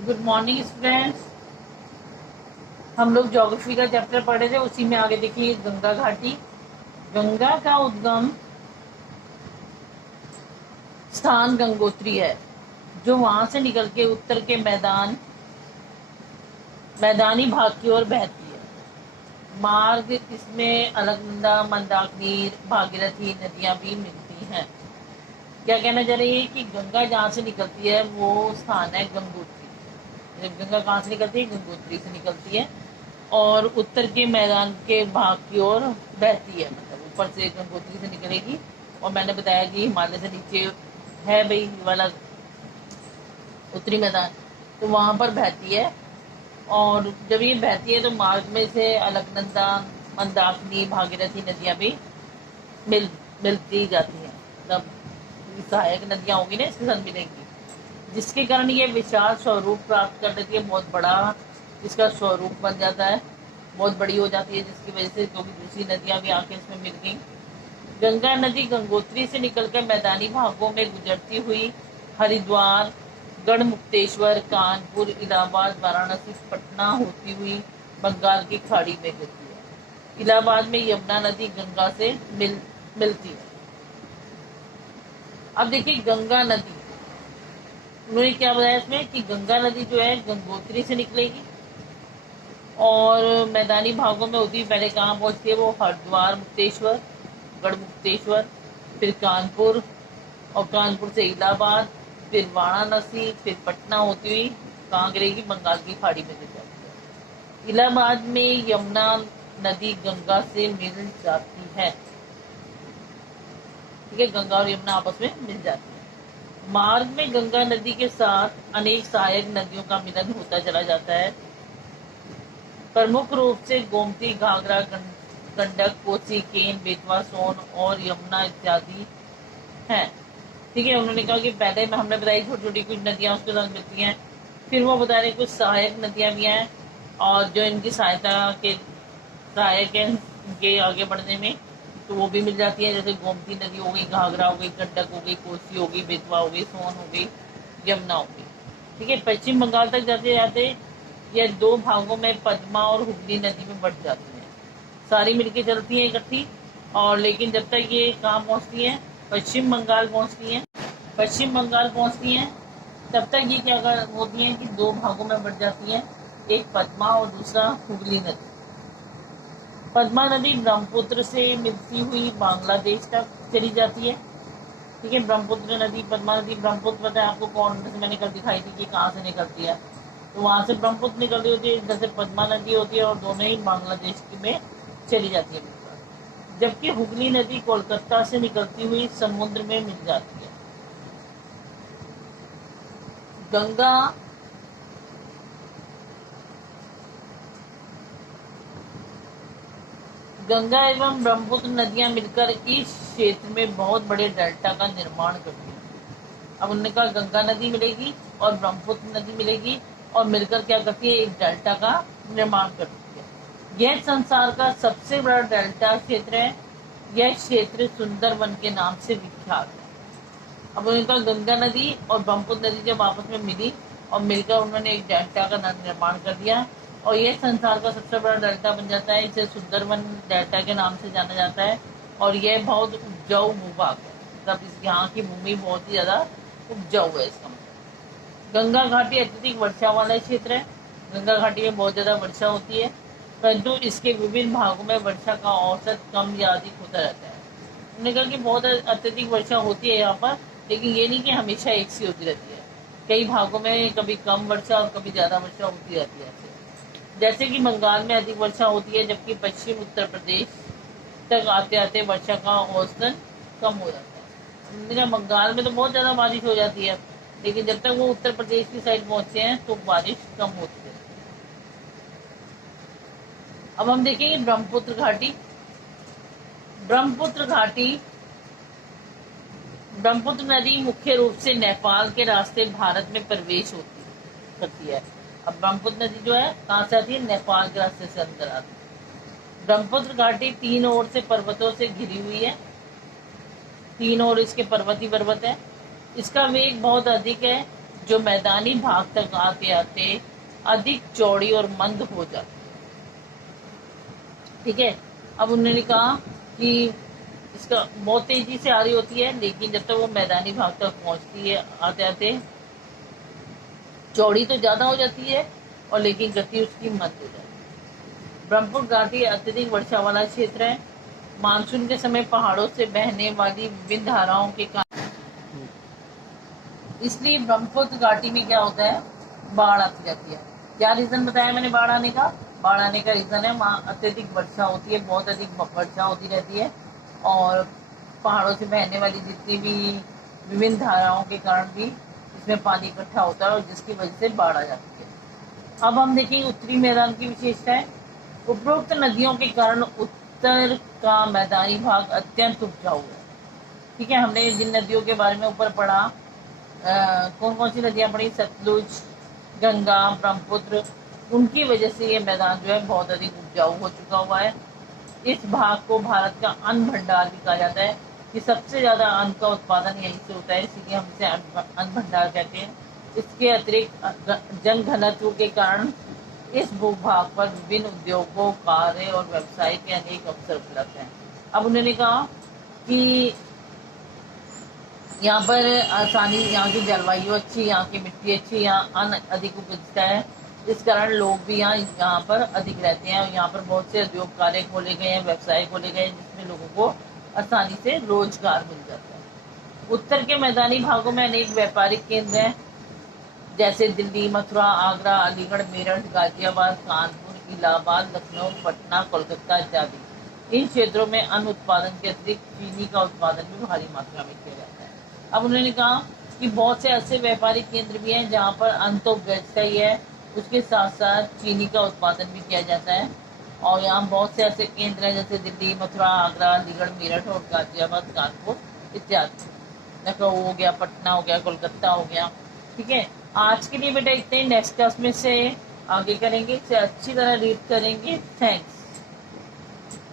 Good morning students. हम लोग geography का चैप्टर पढ़े थे, उसी में आगे देखिए गंगा घाटी। गंगा का उद्गम स्थान गंगोत्री है, जो वहां से निकल के उत्तर के मैदानी भाग की ओर बहती है। मार्ग इसमें अलकनंदा, मंदाकिनी, भागीरथी नदियां भी मिलती हैं। क्या कहना चाह रही है कि गंगा जहाँ से निकलती है वो स्थान है गंगोत्री। जब गंगा कहाँ से निकलती है? गंगोत्री से निकलती है और उत्तर के मैदान के भाग की ओर बहती है, मतलब ऊपर से गंगोत्री से निकलेगी। और मैंने बताया कि हिमालय से नीचे है भाई वाला उत्तरी मैदान, तो वहां पर बहती है। और जब ये बहती है तो मार्ग में से अलकनंदा, मंदाकिनी, भागीरथी नदियां भी मिल मिलती जाती हैं, मतलब सहायक नदियां होंगी ना, इसके साथ मिलेंगी, जिसके कारण ये विशाल स्वरूप प्राप्त कर लेती है। बहुत बड़ा इसका स्वरूप बन जाता है, बहुत बड़ी हो जाती है, जिसकी वजह से क्योंकि दूसरी नदियां भी आके इसमें मिल गई। गंगा नदी गंगोत्री से निकलकर मैदानी भागों में गुजरती हुई हरिद्वार, गढ़मुक्तेश्वर, कानपुर, इलाहाबाद, वाराणसी, पटना होती हुई बंगाल की खाड़ी में गिरती है। इलाहाबाद में यमुना नदी गंगा से मिलती है। अब देखिए गंगा नदी, उन्होंने क्या बताया इसमें कि गंगा नदी जो है गंगोत्री से निकलेगी और मैदानी भागों में होती, पहले कहाँ पहुंचती है वो? हरिद्वार, मुक्तेश्वर, गढ़मुक्तेश्वर, फिर कानपुर, और कानपुर से इलाहाबाद, फिर वाराणसी, फिर पटना होती हुई कहाँ गिरेगी? बंगाल की खाड़ी में गिर जाती है। इलाहाबाद में यमुना नदी गंगा से मिल जाती है। ठीक है, गंगा और यमुना आपस में मिल जाती है। मार्ग में गंगा नदी के साथ अनेक सहायक नदियों का मिलन होता चला जाता है। प्रमुख रूप से गोमती, घाघरा, गंडक, कोसी, केन, बेतवा, सोन और यमुना इत्यादि हैं। ठीक है, उन्होंने कहा कि पहले में हमने बताई छोटी छोटी कुछ नदियां उसके साथ मिलती हैं, फिर वो बता रहे कुछ सहायक नदियां भी हैं और जो इनकी सहायक है इनके आगे बढ़ने में, तो वो भी मिल जाती है। जैसे गोमती नदी हो गई, घाघरा हो गई, गंडक हो गई, कोसी हो गई, बेतवा हो गई, सोन हो गई, यमुना हो गई। ठीक है, पश्चिम बंगाल तक जाते जाते ये दो भागों में पद्मा और हुगली नदी में बढ़ जाती हैं। सारी मिलके चलती हैं इकट्ठी, और लेकिन जब तक ये कहाँ पहुंचती हैं? पश्चिम बंगाल पहुंचती हैं। पश्चिम बंगाल पहुंचती हैं तब तक ये क्या होती हैं कि दो भागों में बढ़ जाती हैं, एक पद्मा और दूसरा हुगली नदी। पद्मा नदी ब्रह्मपुत्र से मिलती हुई बांग्लादेश तक चली जाती है। ठीक है, ब्रह्मपुत्र नदी, पद्मा नदी, ब्रह्मपुत्र पता है आपको कौन से? मैंने कल दिखाई थी कि कहाँ से निकलती है, तो वहां से ब्रह्मपुत्र निकलती होती है, इधर से पद्मा नदी होती है और दोनों ही बांग्लादेश में चली जाती है। जबकि हुगली नदी कोलकाता से निकलती हुई समुद्र में मिल जाती है। गंगा गंगा एवं ब्रह्मपुत्र नदियां मिलकर इस क्षेत्र में बहुत बड़े डेल्टा का निर्माण करती हैं। अब उन्होंने कहा गंगा नदी मिलेगी और ब्रह्मपुत्र नदी मिलेगी और मिलकर क्या करती है? एक डेल्टा का निर्माण करती है। यह संसार का सबसे बड़ा डेल्टा क्षेत्र है। यह क्षेत्र सुंदरवन के नाम से विख्यात है। अब उनका गंगा नदी और ब्रह्मपुत्र नदी जब आपस में मिली और मिलकर उन्होंने एक डेल्टा का निर्माण कर दिया और ये संसार का सबसे बड़ा डेल्टा बन जाता है। इसे सुंदरवन डेल्टा के नाम से जाना जाता है और यह बहुत उपजाऊ भूभाग है, मतलब इस यहाँ की भूमि बहुत ही ज्यादा उपजाऊ है। इसका मतलब गंगा घाटी अत्यधिक वर्षा वाला क्षेत्र है। गंगा घाटी में बहुत ज्यादा वर्षा होती है, परंतु इसके विभिन्न भागों में वर्षा का औसत कम या अधिक होता रहता है। उन्होंने कहा कि बहुत अत्यधिक वर्षा होती है यहाँ पर, लेकिन ये नहीं कि हमेशा एक सी होती रहती है। कई भागों में कभी कम वर्षा और कभी ज्यादा वर्षा होती रहती है। जैसे कि बंगाल में अधिक वर्षा होती है, जबकि पश्चिम उत्तर प्रदेश तक आते आते वर्षा का औसतन कम हो जाता है। उन्होंने कहा बंगाल में तो बहुत ज्यादा बारिश हो जाती है, लेकिन जब तक वो उत्तर प्रदेश की साइड पहुंचते हैं तो बारिश कम होती है। अब हम देखेंगे ब्रह्मपुत्र घाटी। ब्रह्मपुत्र घाटी ब्रह्मपुत्र नदी मुख्य रूप से नेपाल के रास्ते भारत में प्रवेश करती है। अब ब्रह्मपुत्र नदी जो है कहाँ से आती है? नेपाल के रास्ते से अंदर आती है। ब्रह्मपुत्र घाटी तीन ओर से पर्वतों से घिरी हुई है, तीन ओर इसके पर्वत ही पर्वत है। इसका वेग बहुत अधिक है, जो मैदानी भाग तक आते आते अधिक चौड़ी और मंद हो जाती है। ठीक है, अब उन्होंने कहा कि इसका बहुत तेजी से आ रही होती है, लेकिन जब तक वो मैदानी भाग तक पहुंचती है आते आते चौड़ी तो ज्यादा हो जाती है और लेकिन गति उसकी मंद हो जाती है। ब्रह्मपुत्र घाटी अत्यधिक वर्षा वाला क्षेत्र है। मानसून के समय पहाड़ों से बहने वाली विभिन्न धाराओं के कारण इसलिए ब्रह्मपुत्र घाटी में क्या होता है, बाढ़ आती जाती है। क्या रीजन बताया मैंने बाढ़ आने का? बाढ़ आने का रीजन है वहाँ अत्यधिक वर्षा होती है, बहुत अधिक वर्षा होती रहती है और पहाड़ों से बहने वाली जितनी भी विभिन्न धाराओं के कारण भी इसमें पानी इकट्ठा होता है और जिसकी वजह से बाढ़ आ जाती है। अब हम देखेंगे उत्तरी मैदान की विशेषताएं। उपरोक्त नदियों के कारण उत्तर का मैदानी भाग अत्यंत उपजाऊ है। ठीक है, हमने जिन नदियों के बारे में ऊपर पढ़ा, कौन कौन सी नदियां पड़ी, सतलुज, गंगा, ब्रह्मपुत्र, उनकी वजह से ये मैदान जो है बहुत अधिक उपजाऊ हो चुका हुआ है। इस भाग को भारत का अन्न भंडार भी कहा जाता है कि सबसे ज्यादा अन्न का उत्पादन यहीं से होता है, इसीलिए हम इसे अन्न भंडार कहते हैं। इसके अतिरिक्त जन घनत्व के कारण इस भूभाग पर विभिन्न उद्योगों, कार्य और व्यवसाय के अनेक अवसर उपलब्ध हैं। अब उन्होंने कहा कि यहाँ पर आसानी, यहाँ की जलवायु अच्छी, यहाँ की मिट्टी अच्छी, यहाँ अन्न अधिक उपजता है, इस कारण लोग भी यहाँ पर अधिक रहते हैं और यहाँ पर बहुत से उद्योग कार्य खोले गए हैं, व्यवसाय खोले गए हैं, जिसमें लोगों को आसानी से रोजगार मिल जाता है। उत्तर के मैदानी भागों में अनेक व्यापारिक केंद्र हैं, जैसे दिल्ली, मथुरा, आगरा, अलीगढ़, मेरठ, गाजियाबाद, कानपुर, इलाहाबाद, लखनऊ, पटना, कोलकाता इत्यादि। इन क्षेत्रों में अन्न उत्पादन के अतिरिक्त चीनी का उत्पादन भी भारी मात्रा में किया जाता है। अब उन्होंने कहा कि बहुत से ऐसे व्यापारिक केंद्र भी हैं जहाँ पर अन्न तो बेचता ही है, उसके साथ साथ चीनी का उत्पादन भी किया जाता है। और यहाँ बहुत से ऐसे केंद्र हैं जैसे दिल्ली, मथुरा, आगरा, अलीगढ़, मेरठ और गाजियाबाद, कानपुर इत्यादि। लखनऊ हो गया, पटना हो गया, कोलकाता हो गया। ठीक है, आज के लिए बेटा इतने ही। नेक्स्ट क्लास में से आगे करेंगे, इसे अच्छी तरह रीड करेंगे। थैंक्स।